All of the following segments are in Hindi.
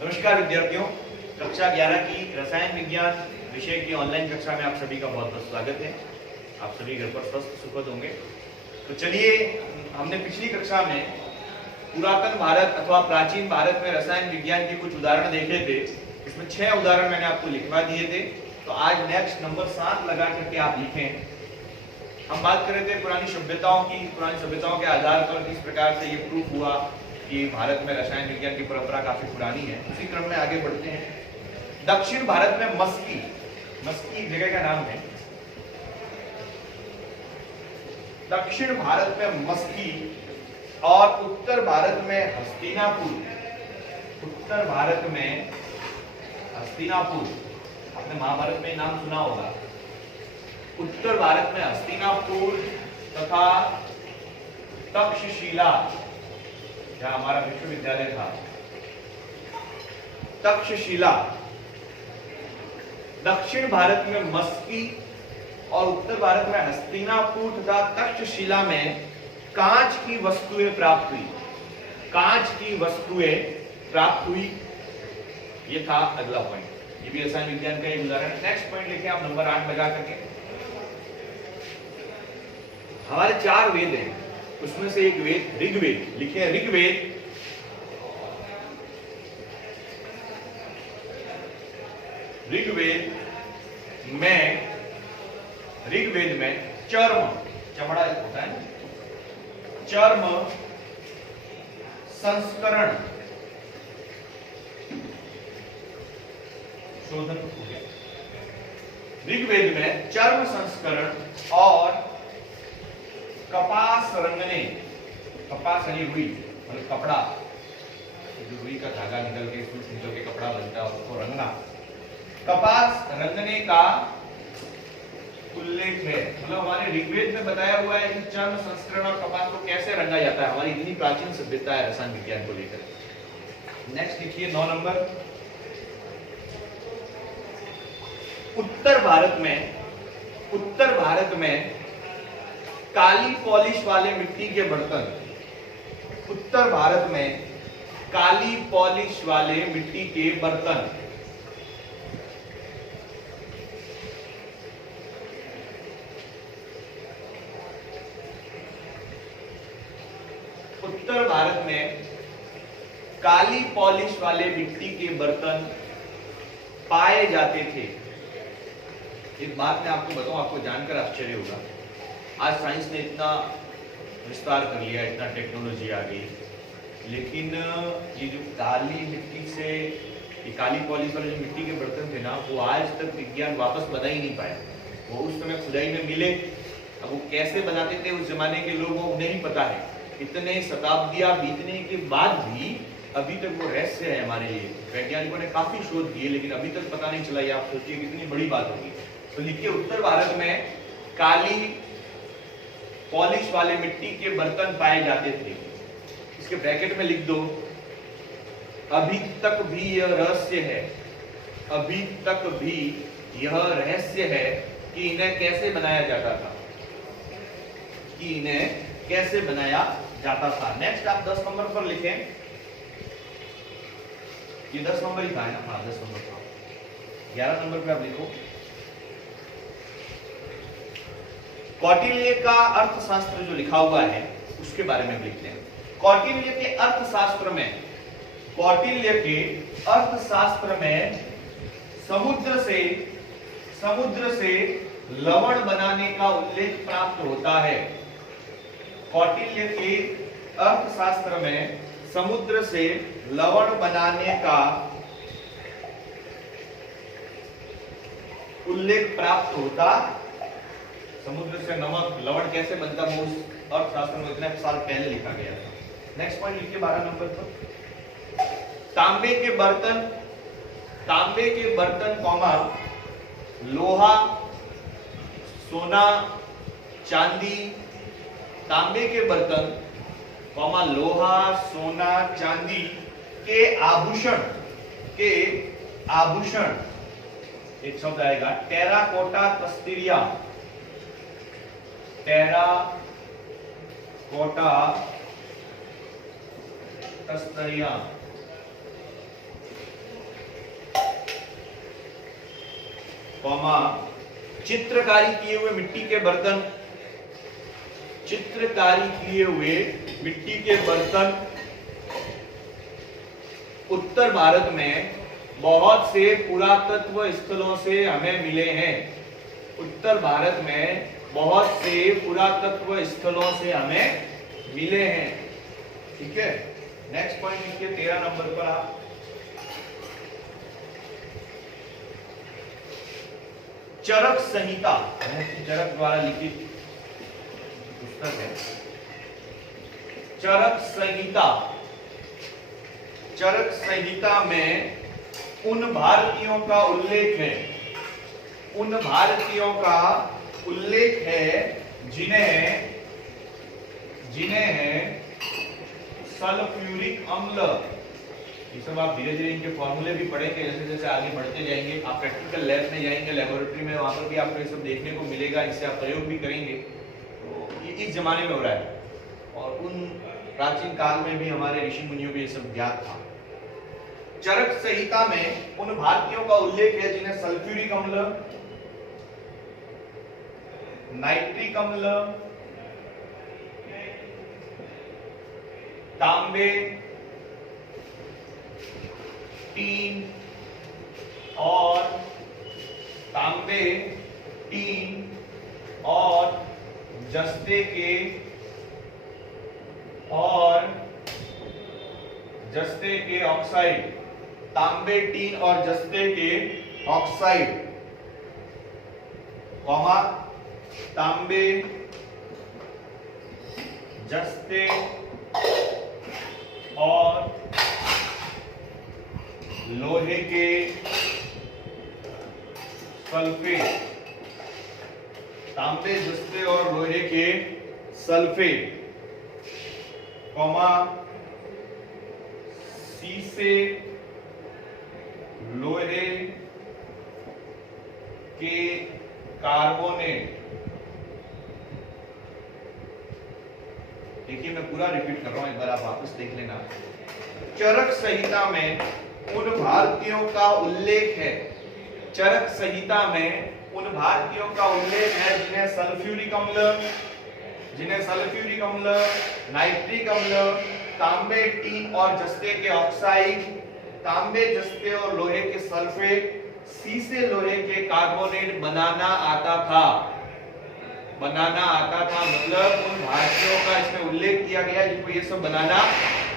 नमस्कार विद्यार्थियों, कक्षा 11 की रसायन विज्ञान विषय की ऑनलाइन कक्षा में आप सभी का बहुत बहुत स्वागत है। आप सभी घर पर स्वस्थ सुखद होंगे। तो चलिए, हमने पिछली कक्षा में पुरातन भारत अथवा प्राचीन भारत में रसायन विज्ञान के कुछ उदाहरण देखे थे। इसमें 6 उदाहरण मैंने आपको लिखवा दिए थे। तो आज नेक्स्ट नंबर 7 लगा करके आप लिखें। हम बात कर रहे थे पुरानी सभ्यताओं के आधार पर किस प्रकार से ये प्रूफ हुआ कि भारत में रसायन विज्ञान की परंपरा काफी पुरानी है। उसी क्रम में आगे बढ़ते हैं। दक्षिण भारत में मस्की जगह का नाम है। दक्षिण भारत में मस्की और उत्तर भारत में हस्तिनापुर। आपने महाभारत में नाम सुना होगा। उत्तर भारत में हस्तिनापुर तथा तक्षशिला, जहां हमारा विश्वविद्यालय था, तक्षशिला। दक्षिण भारत में मस्की और उत्तर भारत में हस्तिनापुर तथा तक्षशिला में कांच की वस्तुएं प्राप्त हुई। ये था अगला पॉइंट। ये भी रसायन विज्ञान का एक उदाहरण है। नेक्स्ट पॉइंट लिखे आप नंबर 8 लगा करके। हमारे 4 वेद हैं, उसमें से एक वेद ऋग्वेद। लिखे ऋग्वेद में चमड़ा होता है, चर्म संस्करण शोधन हो गया। ऋग्वेद में चर्म संस्करण और कपास रंगने, कपास यानी रुई मतलब कपड़ा, जो रुई का धागा निकल के कपड़ा बनता है उसको रंगना, कपास रंगने का उल्लेख है। मतलब हमारे ऋग्वेद में बताया हुआ है कि चर्म संस्करण और कपास को कैसे रंगा जाता है। हमारी इतनी प्राचीन सभ्यता है रसायन विज्ञान को लेकर। नेक्स्ट लिखिए 9 नंबर। उत्तर भारत में काली पॉलिश वाले मिट्टी के बर्तन। उत्तर भारत में काली पॉलिश वाले मिट्टी के बर्तन। उत्तर भारत में काली पॉलिश वाले मिट्टी के बर्तन पाए जाते थे। एक बात मैं आपको बताऊं, आपको जानकर आश्चर्य होगा। आज साइंस ने इतना विस्तार कर लिया, इतना टेक्नोलॉजी आ गई, लेकिन ये जो काली मिट्टी से, ये काली पॉलिश वाले जो मिट्टी के बर्तन थे ना, वो आज तक विज्ञान वापस बना ही नहीं पाया। वो उस समय खुदाई में मिले, अब वो कैसे बनाते थे उस जमाने के लोगों को नहीं पता है। इतने शताब्दियां बीतने के बाद भी अभी तक वो रहस्य है हमारे लिए। वैज्ञानिकों ने काफी शोध किए, लेकिन अभी तक पता नहीं चला। ये आप सोचिए कितनी बड़ी बात होगी। तो लिखिए, उत्तर भारत में काली पॉलिश वाले मिट्टी के बर्तन पाए जाते थे। इसके ब्रैकेट में लिख दो, अभी तक भी यह रहस्य है कि इन्हें कैसे बनाया जाता था। नेक्स्ट आप 10 नंबर पर लिखें। ये 10 नंबर ही था ना? हाँ, 10 नंबर था। 11 नंबर पे आप लिखो, कौटिल्य का अर्थशास्त्र जो लिखा हुआ है उसके बारे में लिखते हैं। कौटिल्य के अर्थशास्त्र में समुद्र से लवण बनाने का उल्लेख प्राप्त होता है। कौटिल्य के अर्थशास्त्र में समुद्र से लवण बनाने का उल्लेख प्राप्त होता। समुद्र से नमक लवण कैसे बनता है, उस अर्थशास्त्र में इतने साल पहले लिखा गया था। नेक्स्ट पॉइंट लिखिए 12 नंबर पर। तांबे के बर्तन कौमा लोहा सोना चांदी। तांबे के बर्तन कौमा लोहा सोना चांदी के आभूषण एक शब्द आएगा, टेराकोटा तस्तिरिया। कॉमा चित्रकारी किए हुए मिट्टी के बर्तन, चित्रकारी किए हुए मिट्टी के बर्तन उत्तर भारत में बहुत से पुरातत्व स्थलों से हमें मिले हैं। उत्तर भारत में बहुत से पुरातत्व स्थलों से हमें मिले हैं। ठीक है, नेक्स्ट पॉइंट लिखिए 13 नंबर पर आप। चरक संहिता, चरक द्वारा लिखित पुस्तक है चरक संहिता। चरक संहिता में उन भारतीयों का उल्लेख है, उन भारतीयों का उल्लेख है जिन्हें सल्फ्यूरिक अम्ल, ये सब आप धीरे धीरे इनके फॉर्मूले भी पढ़ेंगे जैसे जैसे आगे बढ़ते जाएंगे। आप प्रैक्टिकल लैब में जाएंगे, लेबोरेटरी में, वहां पर भी आपको ये सब देखने को मिलेगा, इससे आप प्रयोग भी करेंगे। तो ये इस जमाने में हो रहा है और उन प्राचीन काल में भी हमारे ऋषि मुनियों को ये सब ज्ञात था। चरक संहिता में उन भारतीयों का उल्लेख है जिन्हें सल्फ्यूरिक अम्ल, नाइट्रिक अम्ल, तांबे, टीन और जस्ते के ऑक्साइड, तांबे, टीन और जस्ते के ऑक्साइड, कॉमा तांबे, जस्ते और लोहे के सल्फेट, तांबे, जस्ते और लोहे के सल्फेट, कॉमा शीशे, लोहे के कार्बोनेट। देखिए मैं पूरा रिपीट कर रहा हूं, एक बार आप वापस देख लेना। चरक संहिता में उन भारतीयों का उल्लेख है, चरक संहिता में उन भारतीयों का उल्लेख है जिन्हें सल्फ्यूरिक अम्ल, नाइट्रिक अम्ल, तांबे, टीन और जस्ते के ऑक्साइड, तांबे, जस्ते और लोहे के सल्फेट, शीशे, लोहे के कार्बोनेट बनाना आता था। मतलब उन भारतीयों का इसमें उल्लेख किया गया जिनको ये सब बनाना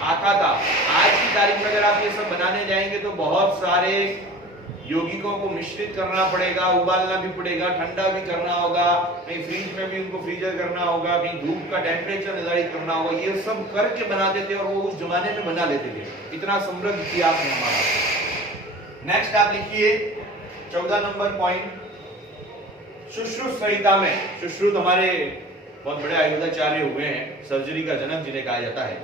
आता था। आज की तारीख में अगर आप ये सब बनाने जाएंगे तो बहुत सारे यौगिकों को मिश्रित करना पड़ेगा, उबालना भी पड़ेगा, ठंडा भी करना होगा, कहीं फ्रीज में भी उनको फ्रीजर करना होगा, कहीं धूप का टेम्परेचर निर्धारित करना होगा। ये सब करके बनाते थे और वो उस जमाने में बना लेते थे। इतना समृद्ध इतिहास है हमारा। नेक्स्ट आप लिखिए 14 नंबर पॉइंट, सुश्रुत संहिता में। सुश्रुत हमारे बहुत बड़े आयुर्वेदाचार्य हुए हैं, सर्जरी का जनक जिन्हें कहा जाता है।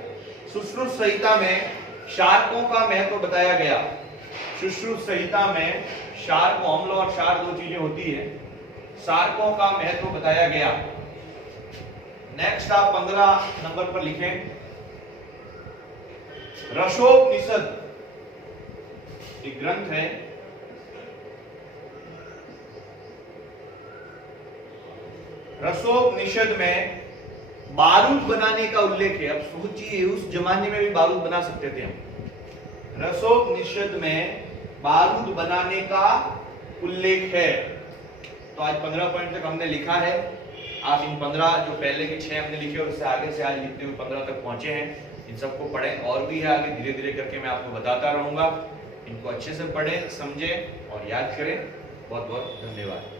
सुश्रुत संहिता में क्षारकों का महत्व बताया गया। सुश्रुत संहिता में क्षार को, अम्ल और क्षार दो चीजें होती है, क्षारकों का महत्व बताया गया। नेक्स्ट आप 15 नंबर पर लिखें रसोपनिषद, एक ग्रंथ है। रसोपनिषद में बारूद बनाने का उल्लेख है। अब सोचिए उस जमाने में भी बारूद बना सकते थे हम। रसोपनिषद में बारूद बनाने का उल्लेख है। तो आज 15 पॉइंट तक हमने लिखा है। आप इन 15 जो पहले के 6 हमने लिखे और उससे आगे से आज लिखते हुए 15 तक पहुंचे हैं। इन सबको पढ़ें, और भी है आगे धीरे धीरे करके मैं आपको बताता रहूंगा। इनको अच्छे से पढ़ें, समझें और याद करें। बहुत बहुत धन्यवाद।